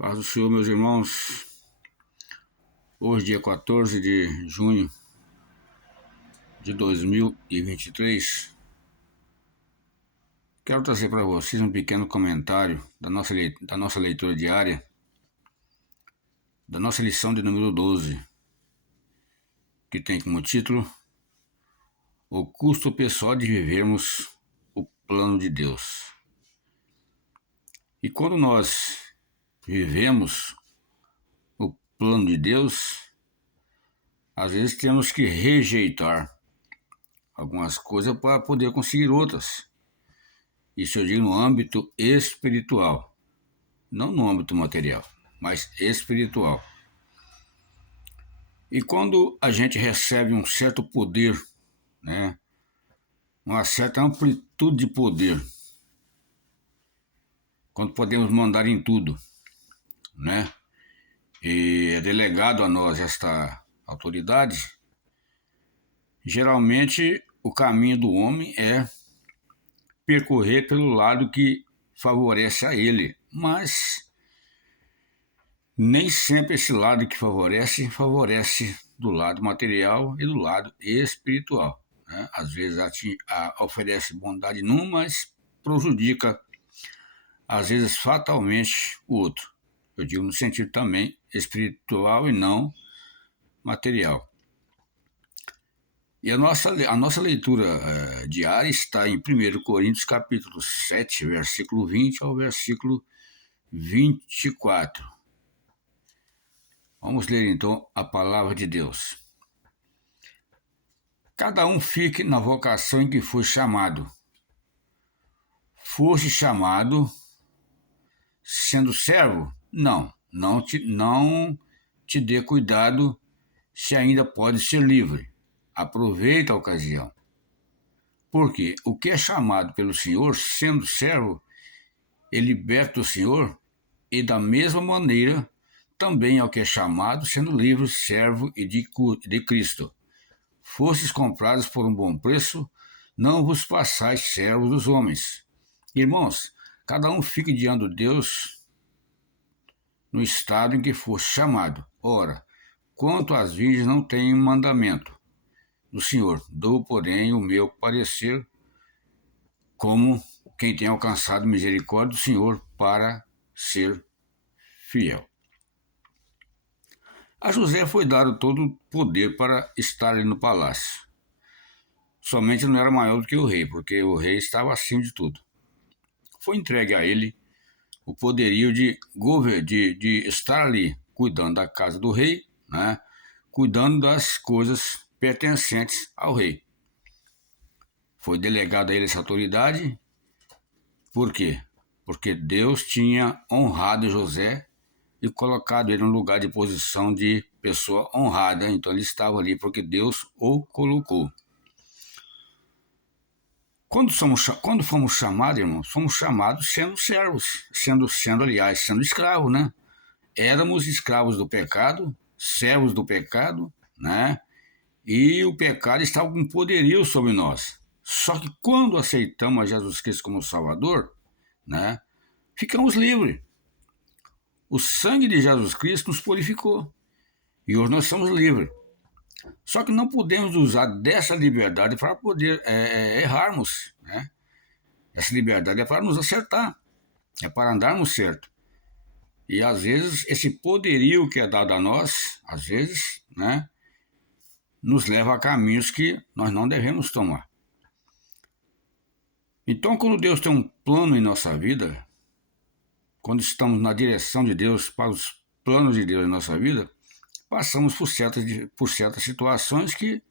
Paz do Senhor, meus irmãos. Hoje, dia 14 de junho de 2023, quero trazer para vocês um pequeno comentário da nossa leitura diária, da nossa lição de número 12, que tem como título O custo pessoal de vivermos o plano de Deus. E quando nós vivemos o plano de Deus, às vezes temos que rejeitar algumas coisas para poder conseguir outras. Isso eu digo no âmbito espiritual, não no âmbito material, mas espiritual. E quando a gente recebe um certo poder, né, uma certa amplitude de poder, quando podemos mandar em tudo, né, e é delegado a nós esta autoridade, geralmente o caminho do homem é percorrer pelo lado que favorece a ele, mas nem sempre esse lado que favorece do lado material e do lado espiritual, né? Às vezes oferece bondade num, mas prejudica, às vezes fatalmente, o outro. Eu digo no sentido também espiritual e não material. E a nossa leitura diária está em 1 Coríntios capítulo 7, versículo 20 ao versículo 24. Vamos ler então a palavra de Deus. Cada um fique na vocação em que foi chamado. Foste chamado sendo servo? Não te dê cuidado se ainda pode ser livre. Aproveita a ocasião. Porque o que é chamado pelo Senhor, sendo servo, é liberta o Senhor, e da mesma maneira também é o que é chamado, sendo livre, servo e de Cristo. Fostes comprados por um bom preço, não vos façais servos dos homens. Irmãos, cada um fique diante de Deus no estado em que fosse chamado. Ora, quanto às virgens não tenho mandamento do Senhor, dou, porém, o meu parecer como quem tem alcançado misericórdia do Senhor para ser fiel. A José foi dado todo o poder para estar ali no palácio. Somente não era maior do que o rei, porque o rei estava acima de tudo. Foi entregue a ele o poderio de estar ali, cuidando da casa do rei, né? Cuidando das coisas pertencentes ao rei. Foi delegado a ele essa autoridade. Por quê? Porque Deus tinha honrado José e colocado ele no lugar de posição de pessoa honrada. Então ele estava ali porque Deus o colocou. Quando fomos chamados, irmãos, fomos chamados sendo servos, sendo escravos, né? Éramos escravos do pecado, servos do pecado, né? E o pecado estava com poderio sobre nós. Só que quando aceitamos a Jesus Cristo como Salvador, né? Ficamos livres. O sangue de Jesus Cristo nos purificou. E hoje nós somos livres. Só que não podemos usar dessa liberdade para poder errarmos, né? Essa liberdade é para nos acertar, é para andarmos certo. E às vezes esse poderio que é dado a nós, às vezes, né, nos leva a caminhos que nós não devemos tomar. Então, quando Deus tem um plano em nossa vida, quando estamos na direção de Deus, para os planos de Deus em nossa vida, passamos por certas situações que,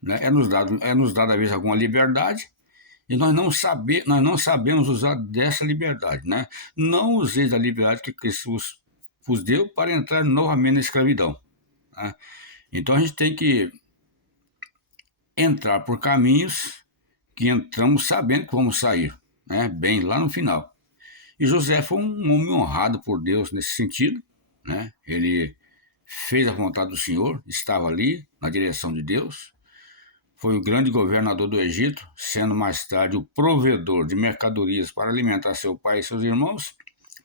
né, é nos dado às vezes alguma liberdade, e nós não sabemos usar dessa liberdade, né? Não useis da liberdade que Cristo vos deu para entrar novamente na escravidão, né? Então a gente tem que entrar por caminhos que entramos sabendo que vamos sair, né? Bem lá no final. E José foi um homem honrado por Deus nesse sentido, né? Ele fez a vontade do Senhor, estava ali na direção de Deus. Foi o grande governador do Egito, sendo mais tarde o provedor de mercadorias para alimentar seu pai e seus irmãos.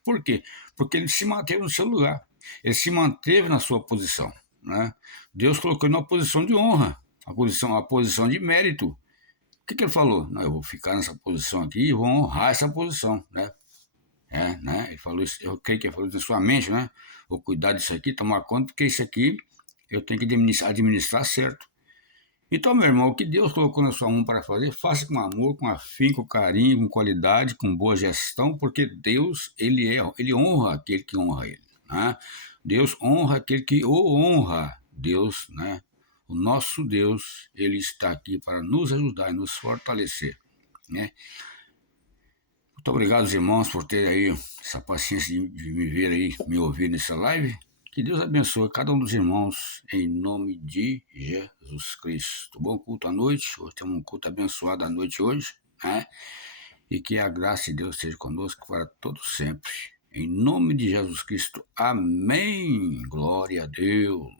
Por quê? Porque ele se manteve no seu lugar. Ele se manteve na sua posição, né? Deus colocou ele numa posição de honra, a posição de mérito. O que ele falou? Não, eu vou ficar nessa posição aqui e vou honrar essa posição, né? Né? Ele falou isso, eu creio que ele falou isso na sua mente, né? Vou cuidar disso aqui, tomar conta, porque isso aqui eu tenho que administrar certo. Então, meu irmão, o que Deus colocou na sua mão para fazer, faça com amor, com afinco, com carinho, com qualidade, com boa gestão, porque Deus, ele honra aquele que honra ele, né? Deus honra aquele que o honra. Deus, né? O nosso Deus, ele está aqui para nos ajudar e nos fortalecer, né? Muito obrigado, irmãos, por ter aí essa paciência de me ver aí, me ouvir nessa live. Que Deus abençoe cada um dos irmãos, em nome de Jesus Cristo. Bom culto à noite. Hoje temos um culto abençoado à noite hoje, né? E que a graça de Deus esteja conosco para todo sempre. Em nome de Jesus Cristo. Amém. Glória a Deus.